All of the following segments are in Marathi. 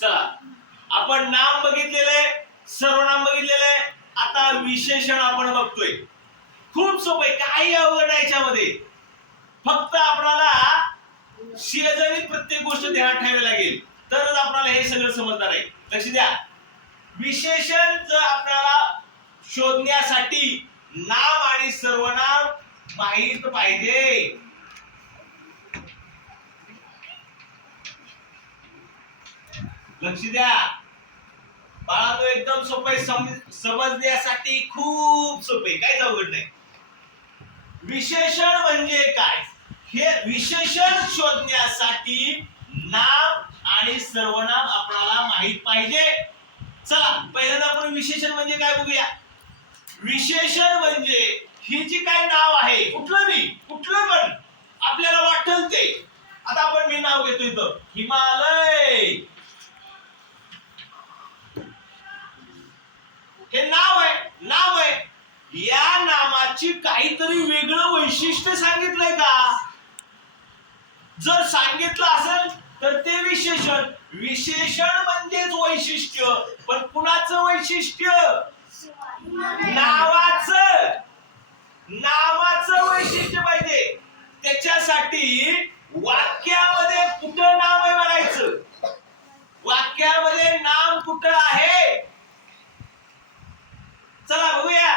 चला, आपण नाम बघितलेलं आहे, सर्वनाम बघितलेलं आहे. आता विशेषण आपण बघतोय. खूप सोपं आहे, काही अवघड आहे याच्यामध्ये. फक्त आपल्याला शेजारी प्रत्येक गोष्ट ध्यानात ठेवावी लागेल, तरच आपल्याला हे सगळं समजणार आहे. लक्ष द्या. विशेषण जर आपल्याला शोधण्यासाठी नाम आणि सर्वनाम माहित पाहिजे. लक्ष द्या बाळा, तो एकदम सोपं आहे, समजण्यासाठी खूप सोपं आहे, काहीच अवघड नाही. विशेषण म्हणजे काय, हे विशेषण शोधण्यासाठी नाम आणि सर्वनाम आपल्याला माहित पाहिजे. चला, पहिल्यांदा आपण विशेषण म्हणजे काय बघूया. विशेषण म्हणजे ही जी काय नाव आहे, कुठलं पण आपल्याला वाटेल ते. आता आपण मी नाव घेतो इथं, हिमालय. हे नाव आहे. या नामाची काहीतरी वेगळं वैशिष्ट्य सांगितलंय का? जर सांगितलं असेल तर ते विशेषण. विशेषण म्हणजेच वैशिष्ट्य. पण कुणाचं वैशिष्ट्य? नावाचं वैशिष्ट्य पाहिजे. त्याच्यासाठी वाक्यामध्ये कुठं नाव आहे बघायचं. वाक्यामध्ये नाम कुठं आहे, चला बघूया.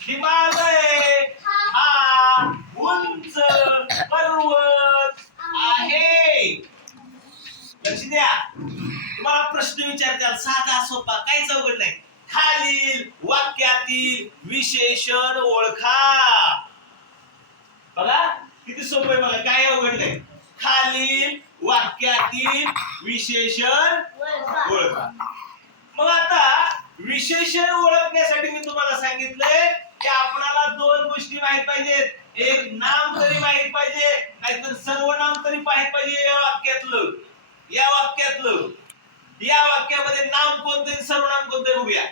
हिमालय हा उंच पर्वत आहे. लक्ष द्या, तुम्हाला प्रश्न विचारतात, साधा सोपा, काहीच अवघड नाही. खालील वाक्यातील विशेषण ओळखा. बघा किती सोपं आहे, बघा काय अवघड नाही. खालील वाक्यातील विशेषण ओळखा. मग आता विशेषण ओळखण्यासाठी मी तुम्हाला सांगितलंय की आपल्याला दोन गोष्टी माहित पाहिजेत. एक नाम तरी माहित पाहिजे, नाहीतर सर्वनाम तरी माहित पाहिजे. या वाक्यामध्ये नाम कोणते सर्वनाम कोणते बघूया.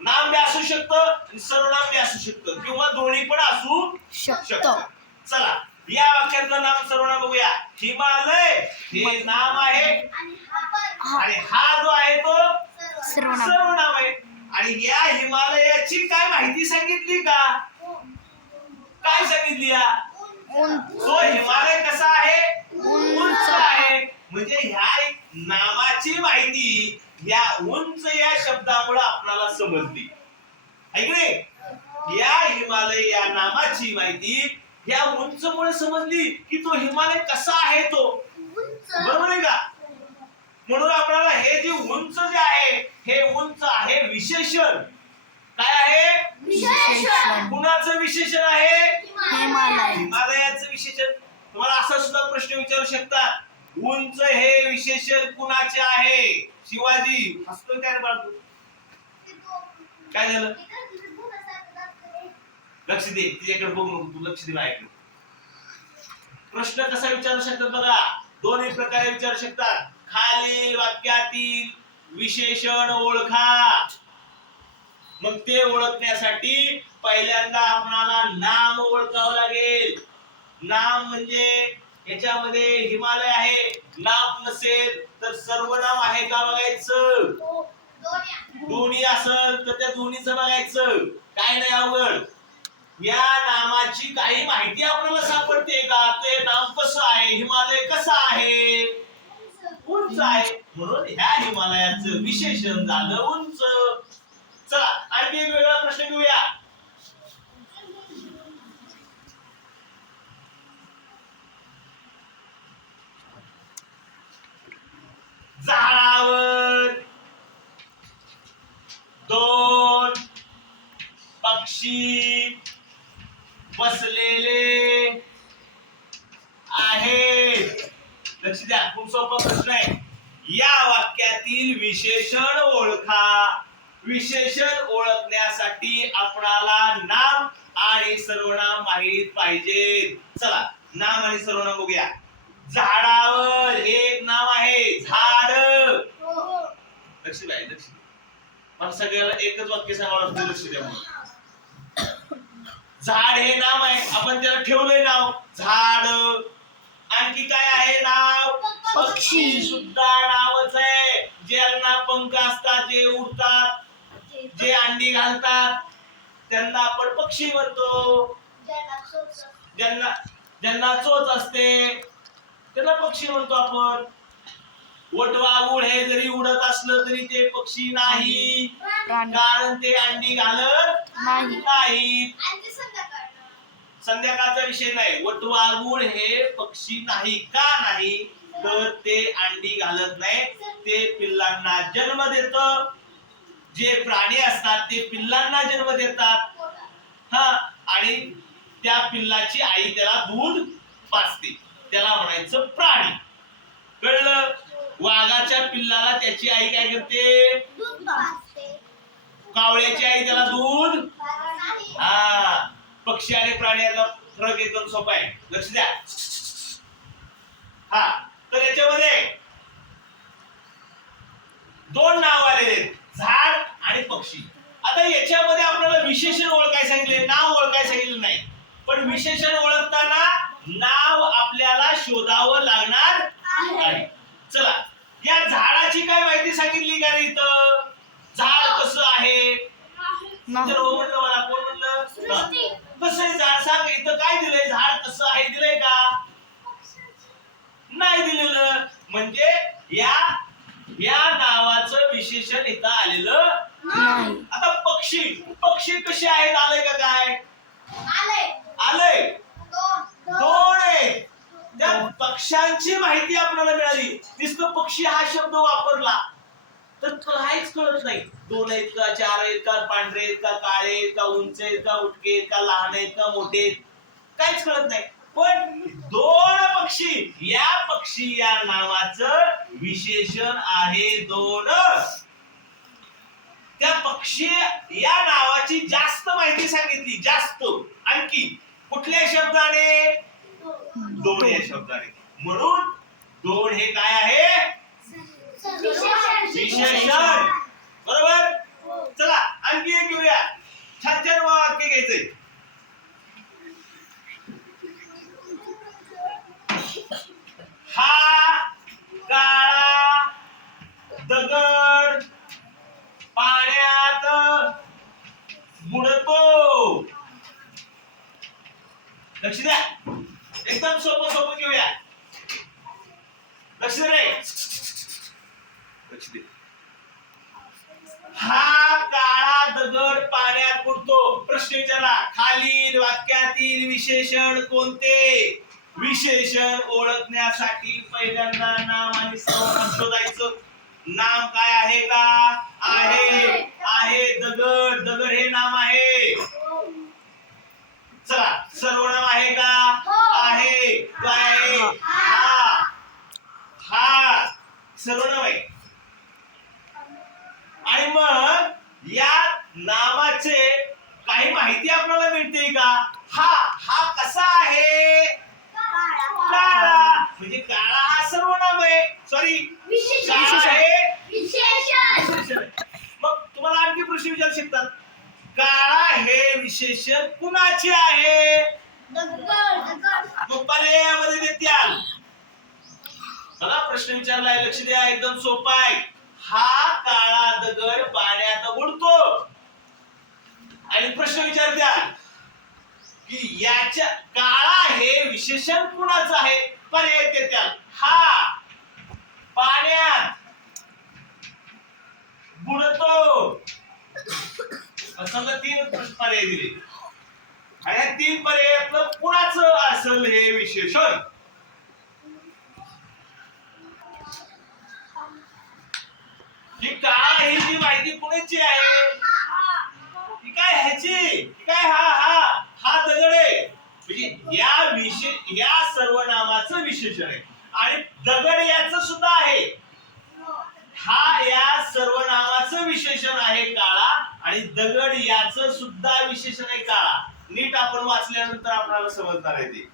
नाम बी असू शकतं आणि सर्वनाम बी असू शकतं, किंवा दोन्ही पण असू शकतं. चला, या वाक्यातलं नाम सर्वनाम बघूया. हिमालय हे नाम आहे आणि हा जो आहे तो सर्वनाम आहे. आणि या हिमालयाची काय माहिती सांगितली का? काय सांगितली? तो हिमालय कसा आहे? उंच आहे. म्हणजे ह्या नामाची माहिती या उंच या शब्दामुळे आपल्याला समजली आहे की नाही. या हिमालय या नामाची माहिती या उंच मुळे समजली की तो हिमालय कसा आहे, तो बरोबर आहे का? म्हणून आपल्याला हे जे उंच जे आहे, हे उंच आहे विशेषण. काय आहे? विशेषण. कुणाचं विशेषण आहे? हिमालयाचं विशेषण. तुम्हाला असा सुद्धा प्रश्न विचारू शकतात, उंच हे विशेषण कुणाचे आहे? शिवाजी. हसतोय काय बाळू? काय झालं? लक्ष दे, तिच्याकडे बघू नको तू, लक्ष दे माझ्याकडे. प्रश्न कसा विचारू शकतात बघा, दोन्ही प्रकारे विचारू शकतात. खालील वाक्यातील विशेषण ओळखा. मग ते ओळखण्यासाठी पहिल्यांदा आपल्याला नाम ओळखावं लागेल. नाम म्हणजे याच्यामध्ये हिमालय आहे, नाम नसेल तर सर्वनाम आहे का बघायचं. दोन्ही असेल तर त्या दोन्हीचं बघायचं. काय नाही अवघड. या नामाची काही माहिती आपल्याला सापडते का? ते नाम कसं आहे, हिमालय कसा आहे? उंच आहे. म्हणून ह्या हिमालयाचं विशेषण झालं उंच. चला, आणखी एक वेगळा प्रश्न घेऊया. झाडावर दोन पक्षी बसलेले आहेत. लक्ष द्या, खूप सोपा प्रश्न आहे. या वाक्यातील विशेषण ओळखा. विशेषण ओळखण्यासाठी आपल्याला नाम आणि सर्वनाम माहित पाहिजे. चला, नाम आणि सर्वनाम बघूया. झाडावर एक नाव आहे, झाड. लक्ष द्या, लक्ष द्या. मला सगळ्याला एकच वाक्य सांगावं लागतं, लक्ष द्या. झाड हे नाम आहे, आपण त्याला ठेवलंय नाव झाड. आणखी आणखी काय आहे नाव? पक्षी सुद्धा नावच आहे. ज्यांना पंख असतात, जे उडतात, जे अंडी घालतात, त्यांना आपण पक्षी म्हणतो. ज्यांना चोच असते त्याला पक्षी म्हणतो आपण. वटवाघूळ हे जरी उडत असलं तरी ते पक्षी नाही, कारण ते अंडी घालत नाहीत. संध्याकाळचा विषय नाही. वटवाघूळ हे पक्षी नाही. का नाही? तर ते अंडी घालत नाही, ते पिल्लांना जन्म देतं. जे प्राणी असतात ते पिल्लांना जन्म देतात, हा, आणि त्या पिल्लाची आई त्याला दूध पाजते, त्याला म्हणायचं प्राणी. कळलं? वाघाच्या पिल्लाला त्याची आई काय करते? कावळ्याची आई त्याला दूध. हा, पक्षी आणि प्राण्याचा फरक एकदम सोपा आहे, लक्ष द्या. हा, तर याच्यामध्ये दोन नाव आलेले आहेत, झाड आणि पक्षी. आता याच्यामध्ये आपल्याला विशेषण ओळखाय सांगितले, नाव ओळखाय सांगितलं नाही. पण विशेषण ओळखताना नाव आपल्याला शोधावं लागणार आहे. चला, या झाडाची काय माहिती सांगितली का इथं? झाड कसं आहे? हो म्हणलं मला. कोण म्हणलं? कसं आहे झाड? सांग इथं काय दिलंय? झाड कसं आहे दिलंय का? नाही दिलेलं. म्हणजे या नावाचं विशेषण इथं आलेलं नाही. आता पक्षी कसे आहेत? आलंय का? काय आलंय? दोन आहे. त्या पक्ष्यांची माहिती आपल्याला मिळाली. नुसतं पक्षी हा शब्द वापरला तर काहीच कळत नाही. दोन आहेत का, चार आहेत का, पांढरे आहेत का, काळे आहेत का, उंच आहेत का, उटके आहेत का, लहान आहेत का, मोठे आहेत, काहीच कळत नाही. पण दोन पक्षी, या पक्षी या नावाचं विशेषण आहे दोन. त्या पक्षी या नावाची जास्त माहिती सांगितली, जास्त. आणखी कुठल्या शब्दाने? दोन या शब्दाने. म्हणून दोन हे काय आहे? विशेषण. बरोबर? चला आणखी एक घेऊया. छान छान वाक्य घ्यायचंय. हा काळा दगड पाण्यात बुडतो. लक्ष द्या, एकदम सोपं घेऊया. लक्ष दे रे, लक्ष दे. हा काळा दगड पाण्यात बुडतो. प्रश्न विचारला, खालील वाक्यातील विशेषण कोणते? विशेषण ओळखण्यासाठी पहिल्यांदा नाम आणि सर्वनाम शोधायचं. नाम काय आहे का? आहे. दगड हे नाम आहे. चला, सर्वनाम आहे का? आहे. काय? हा सर्वनाम आहे. आणि मग या नामाचे काही माहिती आपल्याला मिळते का? हा कसा आहे? काळा. म्हणजे काळा हा सर्वनाम आहे. सॉरी, विशेषण आहे. मग तुम्हाला आणखी प्रश्न विचारू शकतात. काळा हे विशेषण कुणाचे आहे? मग पर्यायामध्ये देत्याल. बघा, प्रश्न विचारला आहे, लक्ष द्या, एकदम सोपा आहे. हा काळा दगड पाण्यात बुडतो. आणि प्रश्न विचारत्याल की याच्या काळा हे विशेषण कुणाचं आहे? पर्याय देत्याल. हा पाण्यात बुडतो. समजा तीन पर्याय दिले आणि या तीन पर्यायातलं कुणाचं असेल हे विशेषण? ही काळा ही जी माहिती कुणाची आहे? ही काय ह्याची? काय हा दगड आहे. म्हणजे या सर्वनामाचं विशेषण आहे. आणि दगड याचं सुद्धा आहे. हा या सर्वनामाचं विशेषण आहे काळा, आणि दगड याचं सुद्धा विशेषण आहे काळा. नीट आपण वाचल्यानंतर आपल्याला समजणार आहे ते.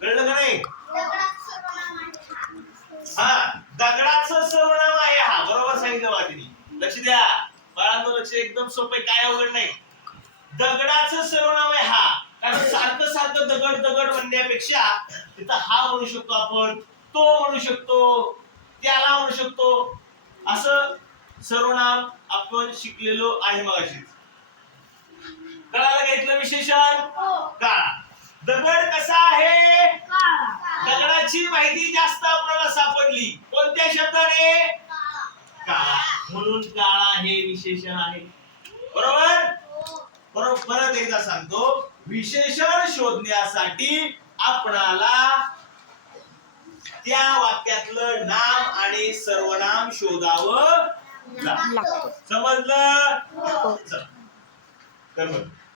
कळलं का नाही? हा, दगडाचं सर्वनाम आहे हा. बरोबर सांगितलं वादिनी. लक्ष द्या बाळांनो, लक्ष, एकदम सोपं, काय अवघड नाही. दगडाचं सर्वनाम आहे हा. कारण सारखं दगड म्हणण्यापेक्षा तिथं हा म्हणू शकतो आपण, तो म्हणू शकतो, त्याला म्हणू शकतो. असं सर्वनाम आपण शिकलेलो आहे मगाशी. कळालं का इथलं विशेषण? काळा. दगड कसा आहे? दगडाची माहिती जास्त आपल्याला सापडली कोणत्या शब्दाने? काळा. म्हणून काळा हे विशेषण आहे. बरोबर? बरोबर. परत एकदा सांगतो, विशेषण शोधण्यासाठी आपणाला त्या वाक्यातलं नाम आणि सर्वनाम शोधावं लागतं. समजलं? चल.